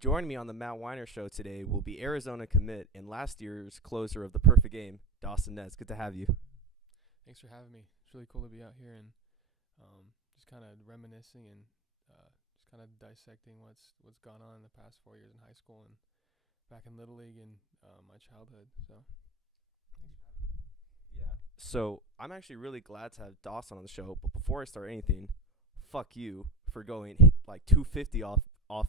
Joining me on the Matt Weiner Show today will be Arizona commit and last year's closer of the perfect game, Dawson Netz. Good to have you. Thanks for having me. It's really cool to be out here and just kind of reminiscing and just kind of dissecting what's gone on in the past 4 years in high school and back in Little League and my childhood. So thanks for having me. Yeah. So I'm actually really glad to have Dawson on the show. But before I start anything, fuck you for going like 250 off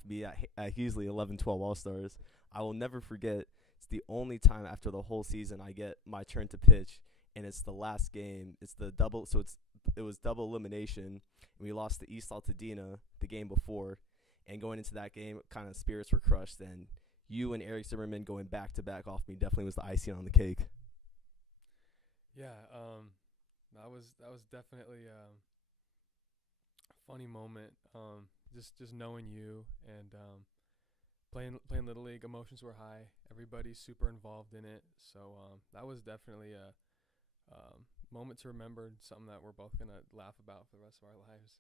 me at Heasley 11-12 All Stars. I will never forget. It's the only time after the whole season I get my turn to pitch, and it's the last game. It's the double, so it was double elimination, and we lost to East Altadena the game before. And going into that game, kind of spirits were crushed. And you and Eric Zimmerman going back to back off me definitely was the icing on the cake. Yeah, that was definitely a funny moment. Just knowing you and playing Little League, emotions were high. Everybody's super involved in it, so that was definitely a moment to remember. Something that we're both gonna laugh about for the rest of our lives.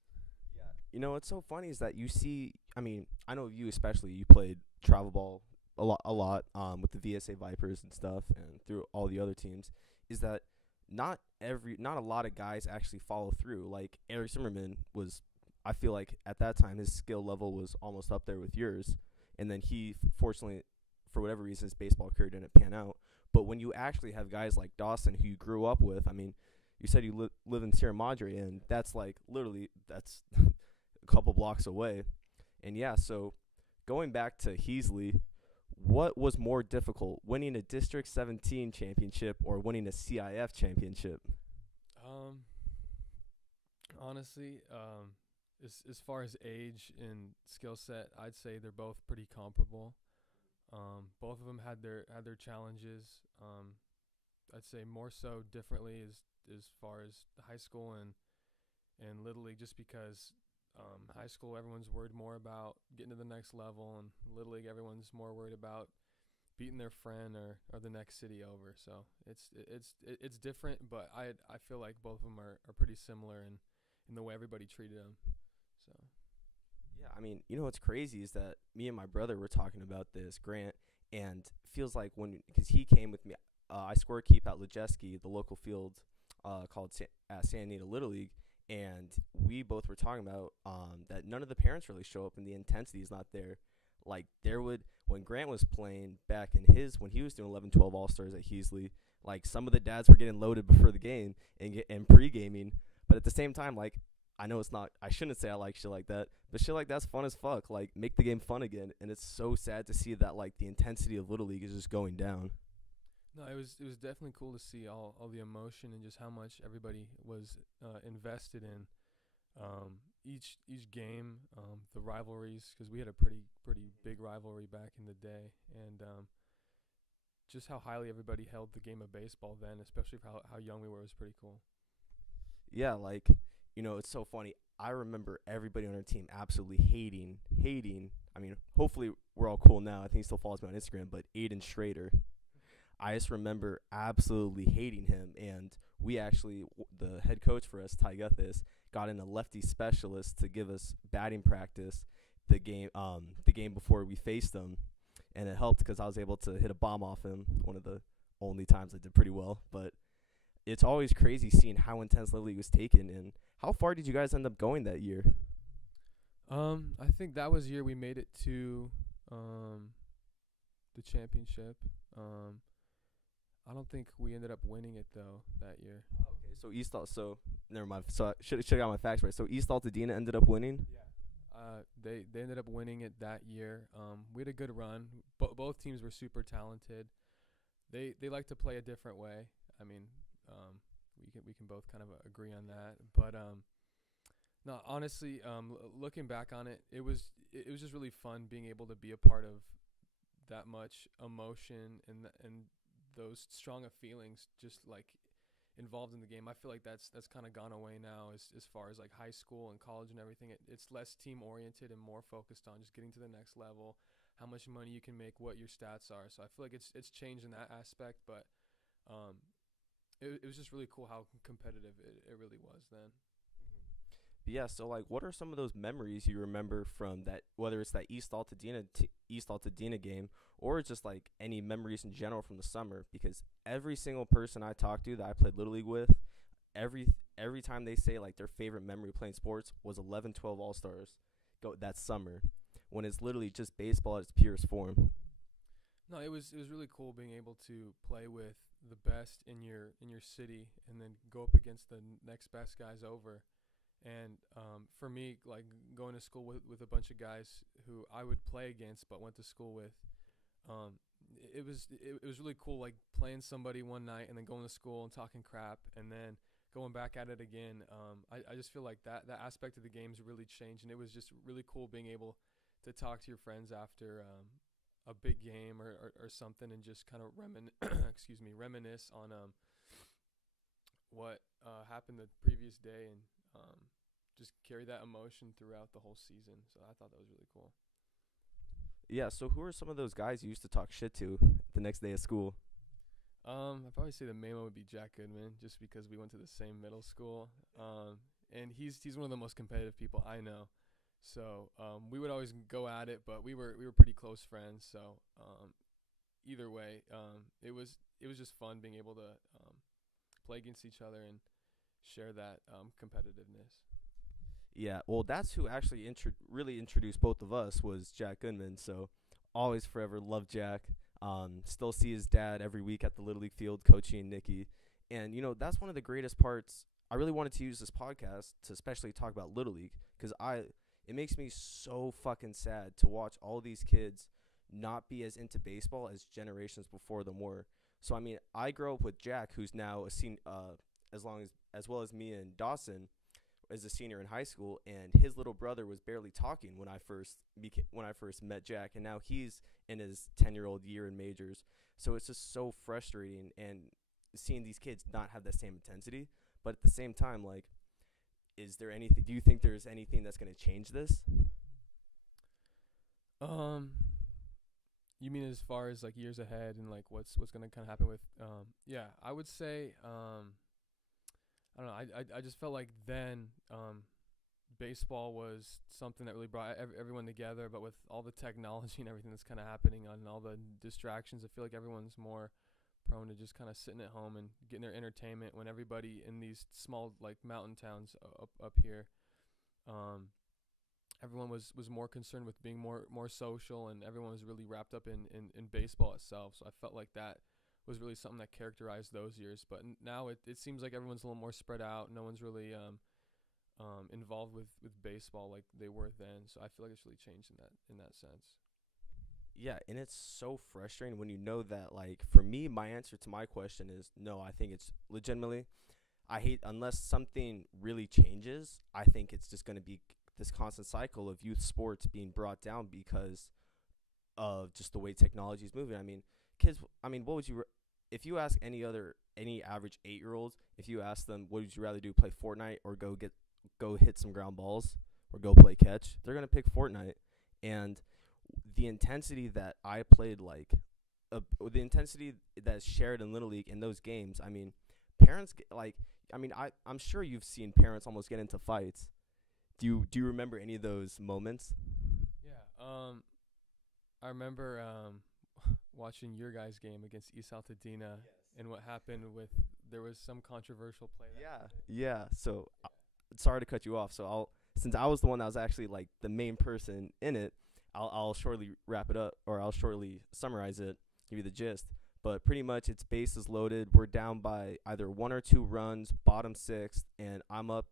Yeah. You know what's so funny is that you see. I mean, I know you especially. You played travel ball a lot with the VSA Vipers and stuff, and through all the other teams. Is that not a lot of guys actually follow through. Like Eric Zimmerman was, I feel like at that time his skill level was almost up there with yours, and then he fortunately, for whatever reason, his baseball career didn't pan out. But when you actually have guys like Dawson who you grew up with, I mean, you said you live in Sierra Madre, and that's like literally that's a couple blocks away. And yeah, so going back to Heasley, what was more difficult, winning a District 17 championship or winning a CIF championship? Honestly, as far as age and skill set, I'd say they're both pretty comparable. Both of them had their challenges. I'd say more so differently as far as high school and Little League, just because high school everyone's worried more about getting to the next level, and Little League everyone's more worried about beating their friend or the next city over. So it's different, but I feel like both of them are pretty similar in the way everybody treated them. So. Yeah, I mean, you know what's crazy is that me and my brother were talking about this, Grant, and feels like because he came with me, I score keep at Lejeski, the local field called Santa Anita Little League, and we both were talking about that none of the parents really show up and the intensity is not there. Like when Grant was playing back when he was doing 11-12 All-Stars at Heasley, like some of the dads were getting loaded before the game and pre-gaming, but at the same time, like, I know it's not, I shouldn't say I like shit like that, but shit like that's fun as fuck. Like, make the game fun again. And it's so sad to see that, like, the intensity of Little League is just going down. No, it was definitely cool to see all the emotion and just how much everybody was invested in each game, the rivalries, because we had a pretty big rivalry back in the day, and just how highly everybody held the game of baseball then, especially for how young we were, was pretty cool. Yeah, like, you know, it's so funny. I remember everybody on our team absolutely hating. I mean, hopefully we're all cool now. I think he still follows me on Instagram, but Aiden Schrader. I just remember absolutely hating him, and we actually, the head coach for us, Ty Guthis, got in a lefty specialist to give us batting practice the game before we faced him, and it helped because I was able to hit a bomb off him, one of the only times I did pretty well. But it's always crazy seeing how intense Little League was taken. And how far did you guys end up going that year? I think that was the year we made it to the championship. I don't think we ended up winning it though that year. Oh, okay, so never mind. So I should have got my facts right. So East Altadena ended up winning. Yeah. They ended up winning it that year. We had a good run. Both teams were super talented. They like to play a different way. I mean, we can both kind of agree on that. But no, honestly, looking back on it, it was just really fun being able to be a part of that much emotion and those strong of feelings just like involved in the game. I feel like that's kind of gone away now as far as like high school and college and everything. It's less team oriented and more focused on just getting to the next level, how much money you can make, what your stats are. So I feel like it's changed in that aspect, but it was just really cool how competitive it really was then. Yeah, so like, what are some of those memories you remember from that? Whether it's that East Altadena game, or just like any memories in general from the summer. Because every single person I talked to that I played little league with, every every time they say like their favorite memory playing sports was 11, 12 All Stars, go that summer, when it's literally just baseball at its purest form. No, it was really cool being able to play with the best in your city and then go up against the next best guys over. And for me, like going to school with a bunch of guys who I would play against but went to school with, um, it was really cool. Like playing somebody one night and then going to school and talking crap and then going back at it again. I just feel like that aspect of the game's really changed, and it was just really cool being able to talk to your friends after a big game or something and just kind of reminisce on what happened the previous day and just carry that emotion throughout the whole season. So I thought that was really cool. Yeah, so who are some of those guys you used to talk shit to the next day of school? I'd probably say the main one would be Jack Goodman, just because we went to the same middle school. And he's one of the most competitive people I know. So we would always go at it, but we were pretty close friends. So either way, it was just fun being able to play against each other and share that competitiveness. Yeah, well, that's who actually really introduced both of us was Jack Goodman. So always forever love Jack. Still see his dad every week at the Little League field coaching Nikki. And, that's one of the greatest parts. I really wanted to use this podcast to especially talk about Little League because it makes me so fucking sad to watch all these kids not be as into baseball as generations before them were. So, I mean, I grew up with Jack, who's now a senior, as well as me and Dawson, as a senior in high school, and his little brother was barely talking when I first met Jack, and now he's in his 10-year-old year in majors. So it's just so frustrating and seeing these kids not have that same intensity, but at the same time, like, is there anything? Do you think there's anything that's going to change this? Um, you mean as far as like years ahead and like what's gonna kind of happen with yeah, I would say I don't know. I just felt like then baseball was something that really brought everyone together. But with all the technology and everything that's kind of happening and all the distractions, I feel like everyone's more prone to just kind of sitting at home and getting their entertainment. When everybody in these small like mountain towns up here, um, everyone was more concerned with being more social, and everyone was really wrapped up in baseball itself. So I felt like that was really something that characterized those years. But now it seems like everyone's a little more spread out. No one's really involved with baseball like they were then. So I feel like it's really changed in that sense. Yeah, and it's so frustrating when you know that, like, for me, my answer to my question is no, I think it's legitimately, I hate, unless something really changes, I think it's just going to be this constant cycle of youth sports being brought down because of just the way technology is moving. I mean, kids, I mean, what would you, if you ask any average 8-year-old, if you ask them, what would you rather do, play Fortnite or go hit some ground balls or go play catch, they're going to pick Fortnite. And the intensity that I played, like, the intensity that's shared in Little League in those games, I mean, parents, like, I mean, I'm sure you've seen parents almost get into fights. Do you remember any of those moments? Yeah. I remember watching your guys' game against East Altadena, and what happened with there was some controversial play. Yeah. So, sorry to cut you off. So since I was the one that was actually like the main person in it, I'll shortly wrap it up, or I'll shortly summarize it, give you the gist. But pretty much, it's bases loaded. We're down by either 1 or 2 runs, bottom sixth, and I'm up.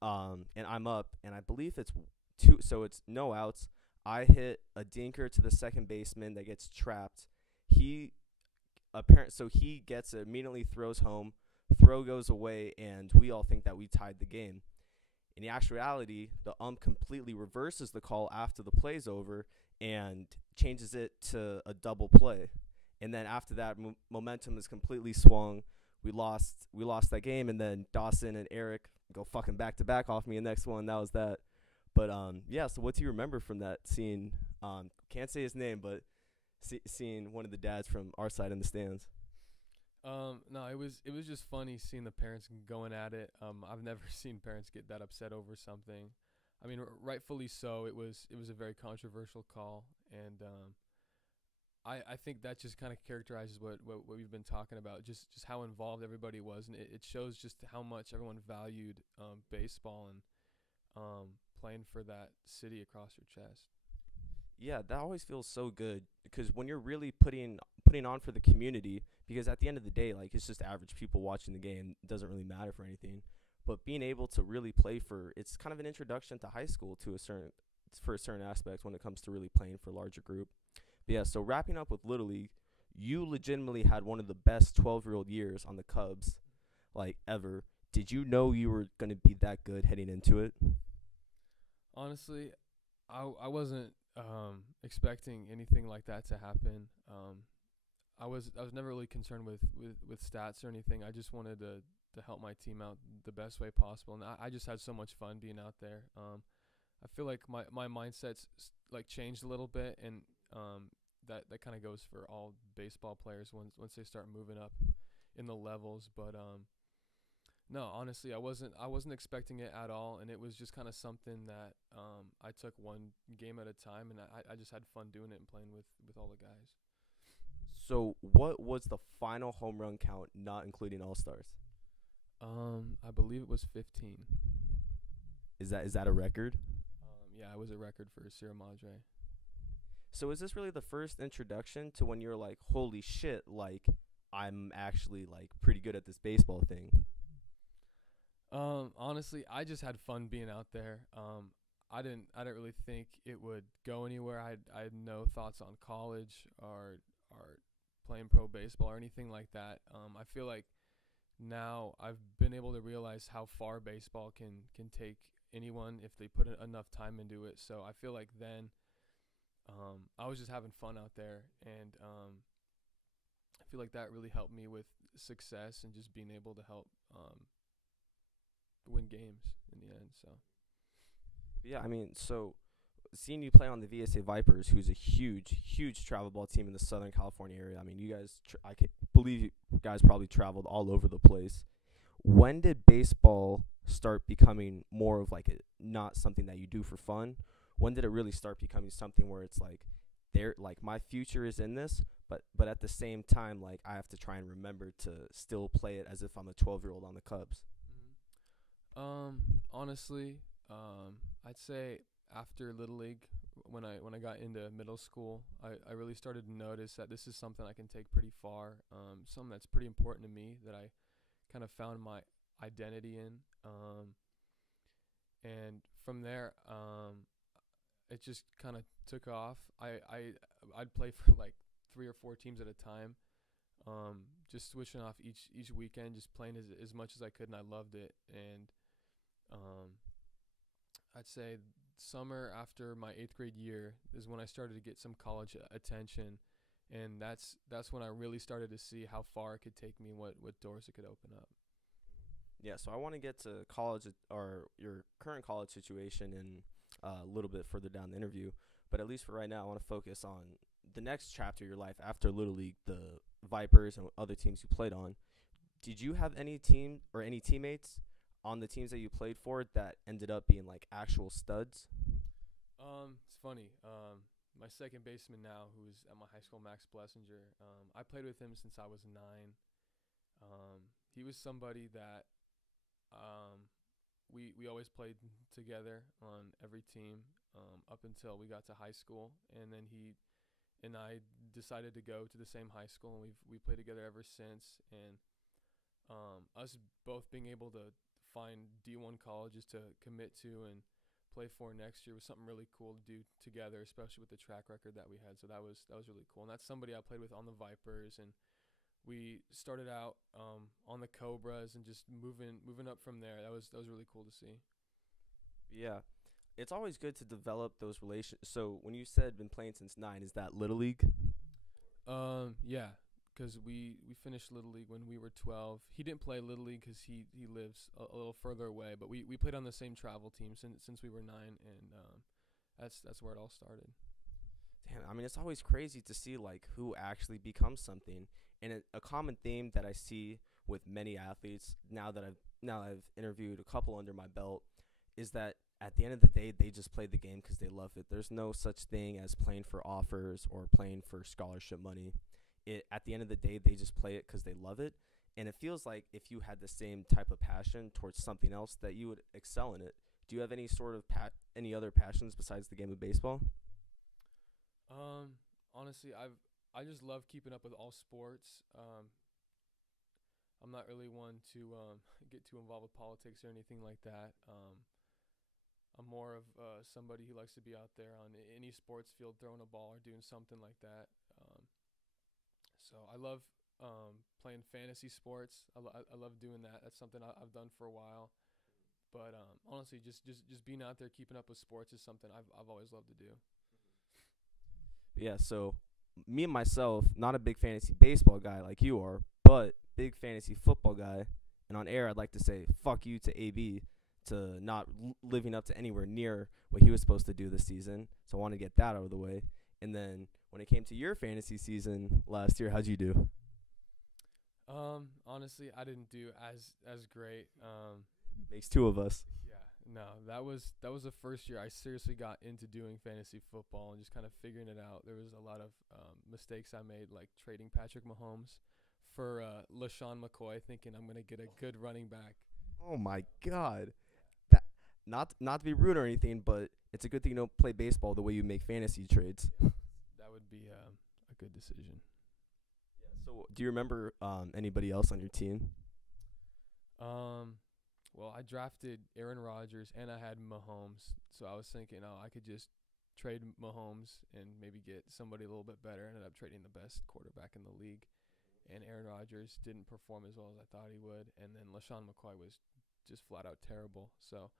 And I believe it's two. So it's no outs. I hit a dinker to the second baseman that gets trapped. He so he gets it, immediately throws home. Throw goes away, and we all think that we tied the game. In the actuality, the completely reverses the call after the play's over and changes it to a double play. And then after that, momentum is completely swung. We lost that game, and then Dawson and Eric go fucking back to back off me the next one. That was that. But yeah. So what do you remember from that scene? Can't say his name, but seeing one of the dads from our side in the stands. No, it was just funny seeing the parents going at it. I've never seen parents get that upset over something. I mean, rightfully so. It was a very controversial call, and I think that just kind of characterizes what we've been talking about. Just how involved everybody was, and it shows just how much everyone valued baseball and playing for that city across your chest. Yeah, that always feels so good because when you're really putting on for the community, because at the end of the day, like it's just average people watching the game, it doesn't really matter for anything. But being able to really play for, it's kind of an introduction to high school to a certain for a certain aspect when it comes to really playing for a larger group. But yeah, so wrapping up with Little League, you legitimately had one of the best 12-year-old years on the Cubs, like ever. Did you know you were going to be that good heading into it? Honestly, I wasn't expecting anything like that to happen. I was never really concerned with stats or anything. I just wanted to help my team out the best way possible, and I just had so much fun being out there. I feel like my mindset's like changed a little bit, and that kind of goes for all baseball players once they start moving up in the levels. But no, honestly, I wasn't expecting it at all, and it was just kind of something that I took one game at a time, and I just had fun doing it and playing with all the guys. So, what was the final home run count, not including All Stars? I believe it was 15. Is that a record? Yeah, it was a record for Sierra Madre. So, is this really the first introduction to when you're like, holy shit, like I'm actually like pretty good at this baseball thing? Honestly, I just had fun being out there. I didn't really think it would go anywhere. I had no thoughts on college or playing pro baseball or anything like that. I feel like now I've been able to realize how far baseball can take anyone if they put enough time into it. So I feel like then I was just having fun out there, and I feel like that really helped me with success and just being able to help win games in the end. So Yeah, I mean, so seeing you play on the VSA Vipers, who's a huge travel ball team in the Southern California area. I mean, you guys, I can believe you guys probably traveled all over the place. When did baseball start becoming more of like a not something that you do for fun? When did it really start becoming something where it's like there like my future is in this, but at the same time like I have to try and remember to still play it as if I'm a 12-year-old on the Cubs. honestly, I'd say after Little League, when I got into middle school, I really started to notice that this is something I can take pretty far. Something that's pretty important to me that I kind of found my identity in. And from there, it just kind of took off. I'd play for like 3 or 4 teams at a time. Just switching off each weekend, just playing as much as I could, and I loved it. And um, I'd say summer after my 8th grade year is when I started to get some college attention, and that's when I really started to see how far it could take me and what doors it could open up. Yeah, so I want to get to college or your current college situation in a little bit further down the interview, but at least for right now, I want to focus on the next chapter of your life after Little League, the Vipers and other teams you played on. Did you have any team or any teammates on the teams that you played for that ended up being like actual studs? It's funny. My second baseman now, who's at my high school, Max Blessinger. I played with him since I was 9. He was somebody that we always played together on every team up until we got to high school, and then he and I decided to go to the same high school, and we played together ever since. And us both being able to find D1 colleges to commit to and play for next year was something really cool to do together, especially with the track record that we had. So that was really cool, and that's somebody I played with on the Vipers, and we started out on the Cobras and just moving up from there. That was really cool to see. Yeah, it's always good to develop those relations. So when you said been playing since 9, is that Little League? Yeah, because we finished Little League when we were 12. He didn't play Little League because he lives a little further away, but we played on the same travel team since we were 9, and that's where it all started. Damn, I mean, it's always crazy to see like who actually becomes something. And a common theme that I see with many athletes now I've interviewed a couple under my belt is that at the end of the day they just play the game because they love it. There's no such thing as playing for offers or playing for scholarship money. At the end of the day they just play it because they love it, and it feels like if you had the same type of passion towards something else that you would excel in it. Do you have any sort of any other passions besides the game of baseball? Honestly, I just love keeping up with all sports. I'm not really one to get too involved with politics or anything like that. I'm more of somebody who likes to be out there on any sports field, throwing a ball or doing something like that. So I love playing fantasy sports. I love doing that. That's something I've done for a while. But honestly, just being out there, keeping up with sports is something I've always loved to do. Yeah, so me and myself, not a big fantasy baseball guy like you are, but big fantasy football guy. And on air, I'd like to say fuck you to AB to not living up to anywhere near what he was supposed to do this season. So I want to get that out of the way. And then when it came to your fantasy season last year, how'd you do? Honestly, I didn't do as great. Makes two of us. Yeah, no, that was the first year I seriously got into doing fantasy football and just kind of figuring it out. There was a lot of mistakes I made, like trading Patrick Mahomes for LaShawn McCoy, thinking I'm gonna get a good running back. Oh my God. That not to be rude or anything, but it's a good thing you don't play baseball the way you make fantasy trades. That would be a good decision. So do you remember anybody else on your team? Um, well, I drafted Aaron Rodgers and I had Mahomes, so I was thinking, oh, I could just trade Mahomes and maybe get somebody a little bit better. Ended up trading the best quarterback in the league, and Aaron Rodgers didn't perform as well as I thought he would, and then LaShawn McCoy was just flat out terrible. So,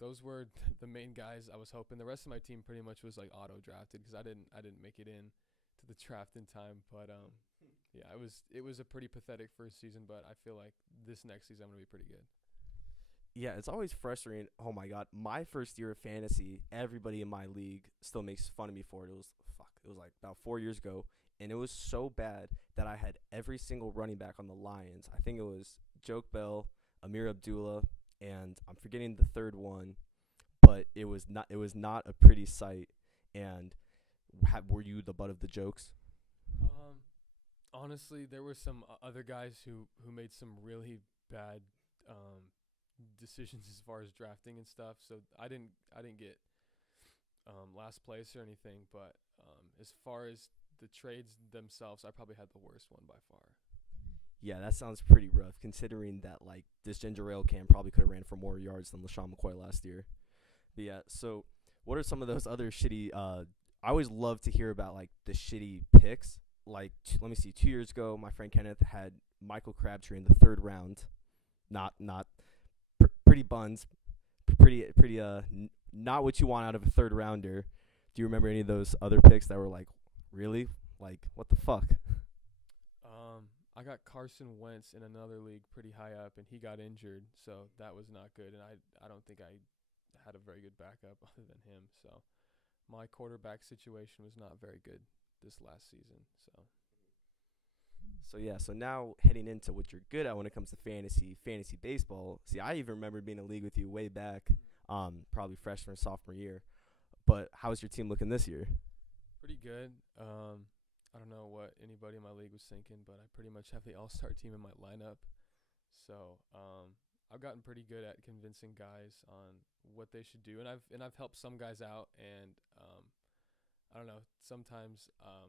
those were the main guys I was hoping. The rest of my team pretty much was like auto drafted because I didn't make it in to the draft in time, but yeah, it was a pretty pathetic first season, but I feel like this next season I'm gonna be pretty good. Yeah, it's always frustrating. Oh my God, my first year of fantasy, everybody in my league still makes fun of me for it. It was like about 4 years ago, and it was so bad that I had every single running back on the Lions. I think it was Joke Bell, Amir Abdullah, and I'm forgetting the third one, but it was not a pretty sight. And were you the butt of the jokes? Um, Honestly, there were some other guys who made some really bad decisions as far as drafting and stuff. So I didn't get last place or anything, but as far as the trades themselves, I probably had the worst one by far. Yeah, that sounds pretty rough considering that like this ginger ale can probably could have ran for more yards than LaShawn McCoy last year. But yeah, so what are some of those other shitty I always love to hear about like the shitty picks. Like let me see, 2 years ago my friend Kenneth had Michael Crabtree in the third round. Not pretty buns, not what you want out of a third rounder. Do you remember any of those other picks that were like really like what the fuck? I got Carson Wentz in another league pretty high up, and he got injured, so that was not good. And I don't think I had a very good backup other than him. So my quarterback situation was not very good this last season. So yeah, so now heading into what you're good at when it comes to fantasy baseball. See, I even remember being in a league with you way back, probably freshman sophomore year. But how's your team looking this year? pretty good. I don't know what anybody in my league was thinking, but I pretty much have the all-star team in my lineup. So I've gotten pretty good at convincing guys on what they should do, and I've helped some guys out. And I don't know. Sometimes I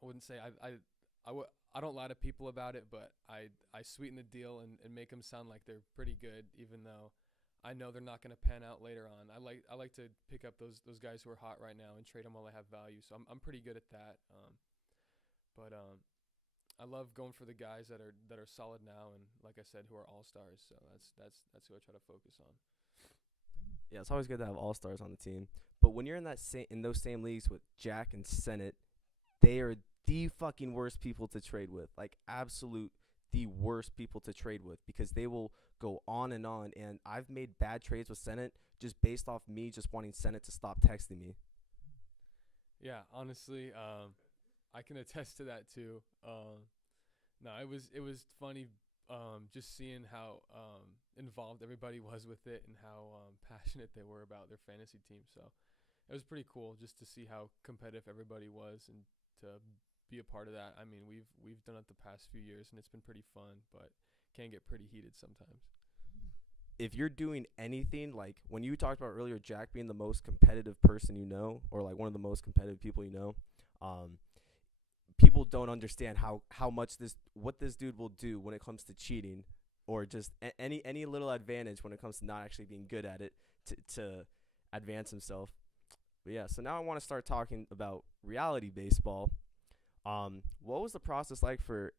wouldn't say I don't lie to people about it, but I sweeten the deal and make them sound like they're pretty good, even though I know they're not going to pan out later on. I like to pick up those guys who are hot right now and trade them while they have value. So I'm pretty good at that. But I love going for the guys that are solid now, and like I said, who are all stars. So that's who I try to focus on. Yeah, it's always good to have all stars on the team. But when you're in those same leagues with Jack and Senate, they are the fucking worst people to trade with. Like absolute the worst people to trade with because they will go on. And I've made bad trades with Senate just based off me just wanting Senate to stop texting me. Yeah, honestly, I can attest to that too. No, it was funny just seeing how involved everybody was with it and how passionate they were about their fantasy team. So it was pretty cool just to see how competitive everybody was and to be a part of that. I mean, we've done it the past few years and it's been pretty fun, but can get pretty heated sometimes. If you're doing anything like when you talked about earlier, Jack being the most competitive person you know, or like one of the most competitive people you know, um, people don't understand how much this what this dude will do when it comes to cheating, or just any little advantage when it comes to not actually being good at it to advance himself. But yeah, so now I want to start talking about reality baseball. What was the process like for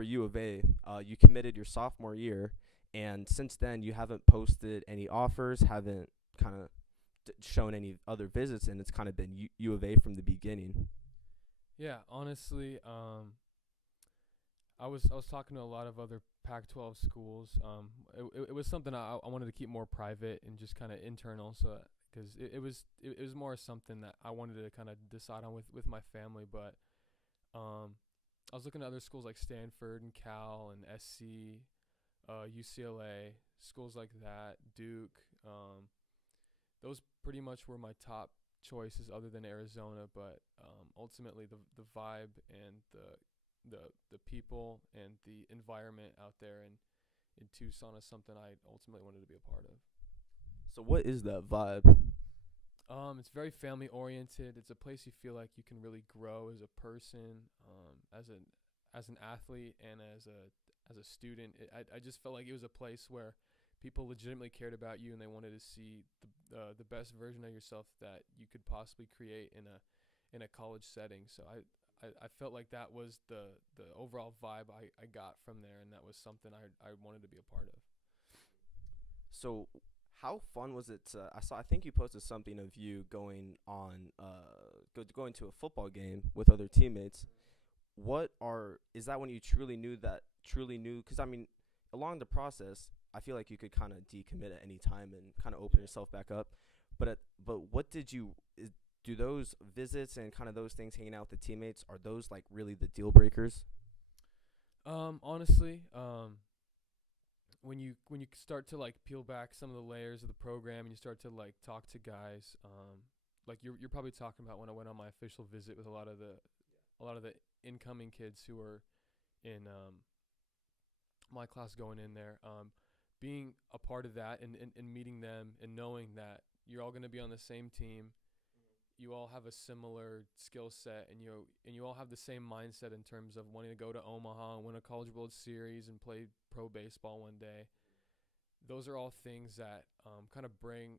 U of A? You committed your sophomore year, and since then you haven't posted any offers, haven't kind of shown any other visits, and it's kind of been U of A from the beginning. Yeah, honestly, I was talking to a lot of other Pac-12 schools. It was something I wanted to keep more private and just kind of internal, so because it was more something that I wanted to kind of decide on with my family. But um, I was looking at other schools like Stanford and Cal and SC, UCLA, schools like that, Duke. Those pretty much were my top choices other than Arizona, but ultimately the vibe and the people and the environment out there in Tucson is something I ultimately wanted to be a part of. So what is that vibe? It's very family oriented. It's a place you feel like you can really grow as a person, as an athlete, and as a student. I just felt like it was a place where people legitimately cared about you and they wanted to see the best version of yourself that you could possibly create in a college setting. So I felt like that was the overall vibe I got from there, and that was something I wanted to be a part of. So how fun was it I think you posted something of you going on going to a football game with other teammates. What are is that when you truly knew, cuz I mean along the process I feel like you could kind of decommit at any time and kind of open Yeah. yourself back up. But what did you do those visits and kind of those things, hanging out with the teammates, are those like really the deal breakers? Honestly, when you start to like peel back some of the layers of the program and you start to like talk to guys, like you're probably talking about when I went on my official visit with a lot of the incoming kids who were in my class going in there, being a part of that and meeting them and knowing that you're all going to be on the same team, you all have a similar skill set, and you all have the same mindset in terms of wanting to go to Omaha and win a College World Series and play pro baseball one day. Those are all things that kind of bring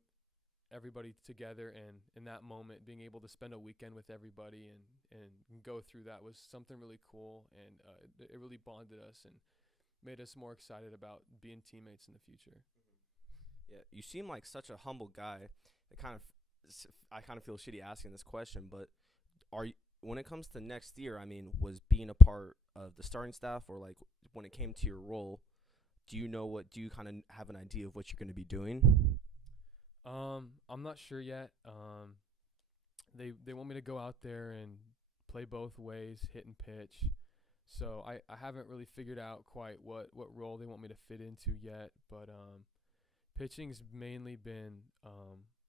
everybody together, and in that moment being able to spend a weekend with everybody and go through that was something really cool, and it really bonded us and made us more excited about being teammates in the future. Yeah, you seem like such a humble guy. It kind of I kind of feel shitty asking this question, but are you, when it comes to next year, I mean, was being a part of the starting staff, or like when it came to your role, do you kind of have an idea of what you're going to be doing? I'm not sure yet. They want me to go out there and play both ways, hit and pitch. So I haven't really figured out quite what role they want me to fit into yet. But pitching's mainly been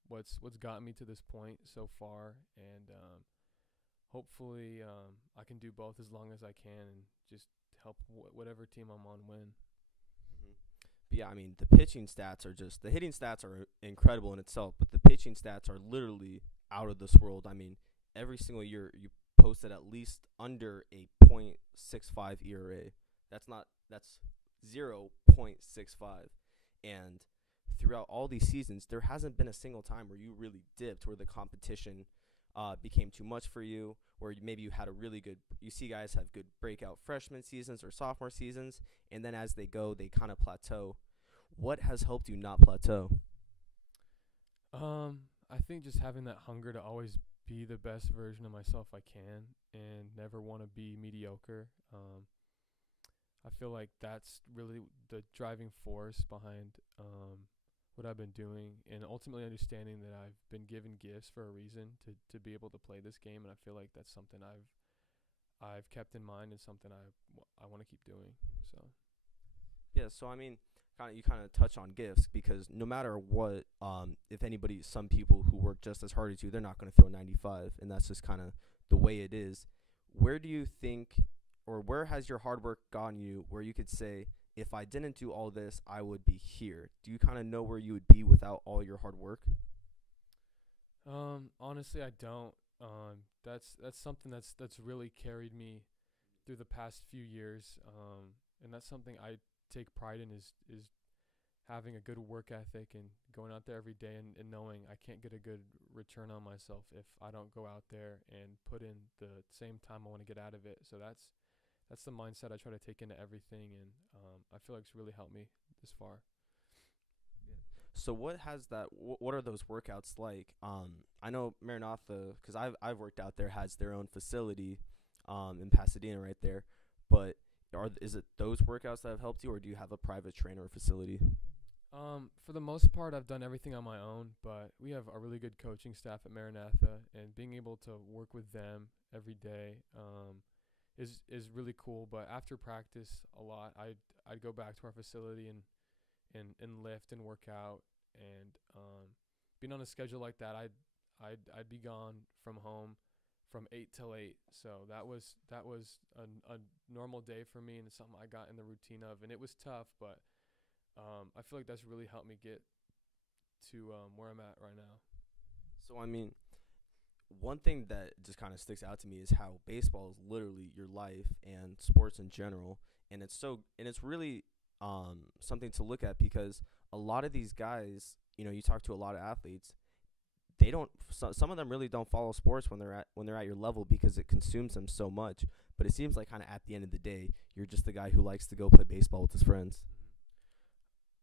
what's gotten me to this point so far, and hopefully I can do both as long as I can and just help whatever team I'm on win. Hmm. But yeah, I mean, the pitching stats are just the hitting stats are incredible in itself, but the pitching stats are literally out of this world. I mean, every single year you posted at least under a .65 ERA. That's 0.65, and throughout all these seasons, there hasn't been a single time where you really dipped, where the competition became too much for you, or maybe you had a really good. You see, guys have good breakout freshman seasons or sophomore seasons, and then as they go, they kind of plateau. What has helped you not plateau? I think just having that hunger to always be the best version of myself I can and never want to be mediocre. I feel like that's really the driving force behind what I've been doing, and ultimately understanding that I've been given gifts for a reason to be able to play this game, and I feel like that's something I've kept in mind and something I want to keep doing. So Yeah, so I mean, you kind of touch on gifts because no matter what, if anybody, some people who work just as hard as you, they're not going to throw 95, and that's just kind of the way it is. Where do you think, or where has your hard work gotten you, where you could say, if I didn't do all this, I would be here? Do you kind of know where you would be without all your hard work? honestly, I don't. That's something that's really carried me through the past few years. And that's something I take pride in is having a good work ethic and going out there every day and knowing I can't get a good return on myself if I don't go out there and put in the same time I want to get out of it. So that's the mindset I try to take into everything, and I feel like it's really helped me this far. So what has that? What are those workouts like? I know Maranatha because I've worked out there has their own facility, in Pasadena right there. But is it those workouts that have helped you, or do you have a private trainer or facility? For the most part, I've done everything on my own, but we have a really good coaching staff at Maranatha, and being able to work with them every day is really cool. But after practice, a lot, I'd go back to our facility and lift and work out, and being on a schedule like that, I'd be gone from home from 8 till 8. So that was a normal day for me, and it's something I got in the routine of, and it was tough, but I feel like that's really helped me get to where I'm at right now. So I mean, one thing that just kind of sticks out to me is how baseball is literally your life and sports in general, and it's really something to look at because a lot of these guys, you talk to a lot of athletes, they don't. Some of them really don't follow sports when they're at your level because it consumes them so much. But it seems like kind of at the end of the day, you're just the guy who likes to go play baseball with his friends.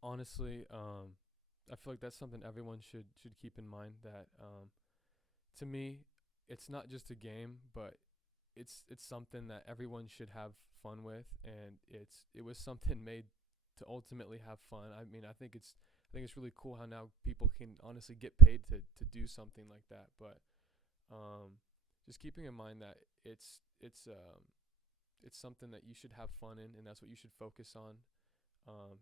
Honestly, I feel like that's something everyone should keep in mind. That to me, it's not just a game, but it's something that everyone should have fun with, and it was something made to ultimately have fun. I mean, I think it's really cool how now people can honestly get paid to do something like that. But um, just keeping in mind that it's something that you should have fun in, and that's what you should focus on.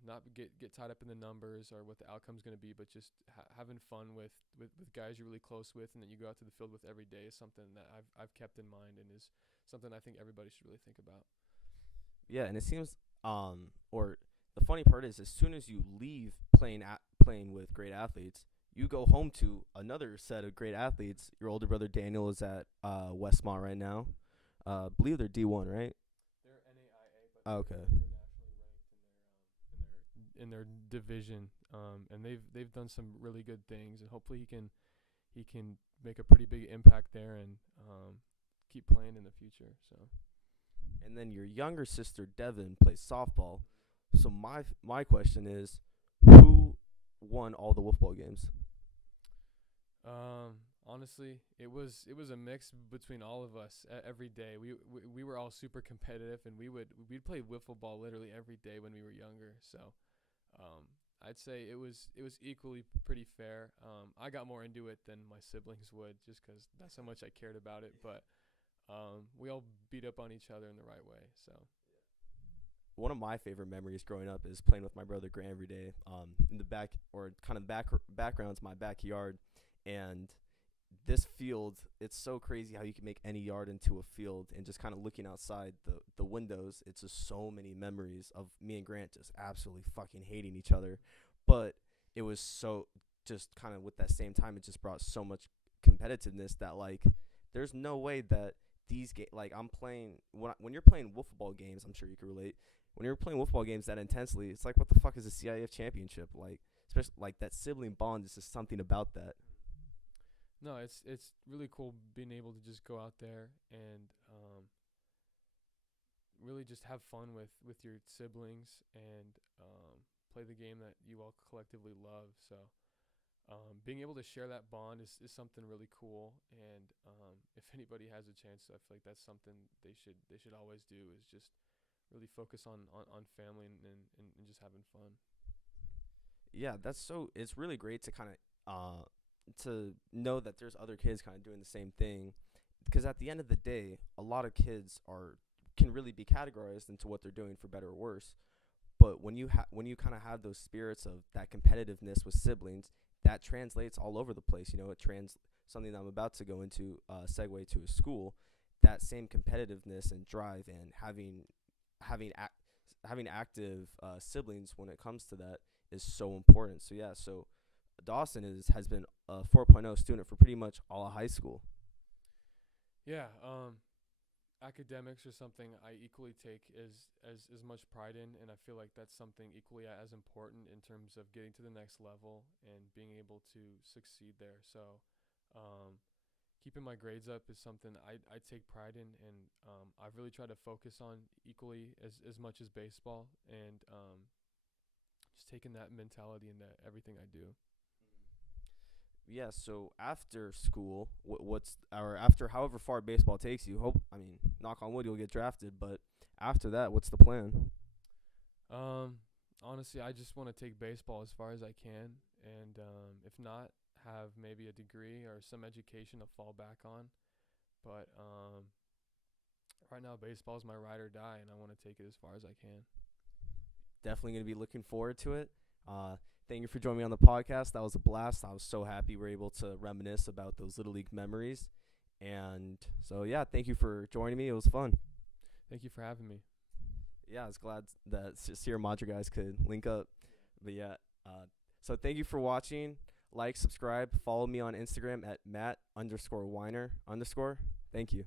Not get tied up in the numbers or what the outcome's going to be, but just having fun with guys you're really close with, and that you go out to the field with every day is something that I've kept in mind, and is something I think everybody should really think about. Yeah, and it seems or the funny part is as soon as you leave playing with great athletes, you go home to another set of great athletes. Your older brother Daniel is at Westmont right now. Believe they're D1, right? They're NAIA, but Oh, they're okay. they're nationally ranked in their division, and they've done some really good things, and hopefully he can make a pretty big impact there, and keep playing in the future. So And then your younger sister Devin plays softball. So my question is, who won all the wolf ball games? honestly, it was a mix between all of us every day. We were all super competitive, and we'd play wiffle ball literally every day when we were younger. So um, I'd say it was equally pretty fair. I got more into it than my siblings would, just because that's how much I cared about it. But we all beat up on each other in the right way. So One of my favorite memories growing up is playing with my brother Grant every day. In the back or kind of background's my backyard, and this field, it's so crazy how you can make any yard into a field, and just kind of looking outside the windows, it's just so many memories of me and Grant just absolutely fucking hating each other. But it was so just kind of with that same time, it just brought so much competitiveness that like there's no way that like I'm playing when you're playing wiffle ball games, I'm sure you can relate. When you're playing wiffle ball games that intensely, it's like what the fuck is a CIF championship? Like especially like that sibling bond is just something about that. no, it's really cool being able to just go out there and really just have fun with your siblings, and play the game that you all collectively love. So being able to share that bond is something really cool. And if anybody has a chance, I feel like that's something they should always do, is just really focus on family, and just having fun. Yeah, it's really great to kind of to know that there's other kids kind of doing the same thing. because at the end of the day, a lot of kids are can really be categorized into what they're doing for better or worse. But when you kind of have those spirits of that competitiveness with siblings, that translates all over the place. You know, it trans something that I'm about to go into, segue to a school. That same competitiveness and drive and having having active siblings when it comes to that is so important. So yeah, so Dawson has been a 4.0 student for pretty much all of high school. Yeah. Academics are something I equally take as much pride in, and I feel like that's something equally as important in terms of getting to the next level and being able to succeed there. So, um, keeping my grades up is something I take pride in, and I've really tried to focus on equally as much as baseball, and just taking that mentality into everything I do. Yeah, so after school, what's or after however far baseball takes you, hope I mean, knock on wood, you'll get drafted. But after that, what's the plan? Um, Honestly, I just want to take baseball as far as I can, and if not, have maybe a degree or some education to fall back on. But right now, baseball is my ride or die, and I want to take it as far as I can. Definitely gonna be looking forward to it. Uh, Thank you for joining me on the podcast. That was a blast. I was so happy we were able to reminisce about those little league memories. And so yeah, thank you for joining me. It was fun. Thank you for having me. Yeah, I was glad that Sierra Madre guys could link up. But yeah, so thank you for watching. Like, subscribe, follow me on Instagram at Matt_Weiner_. Thank you.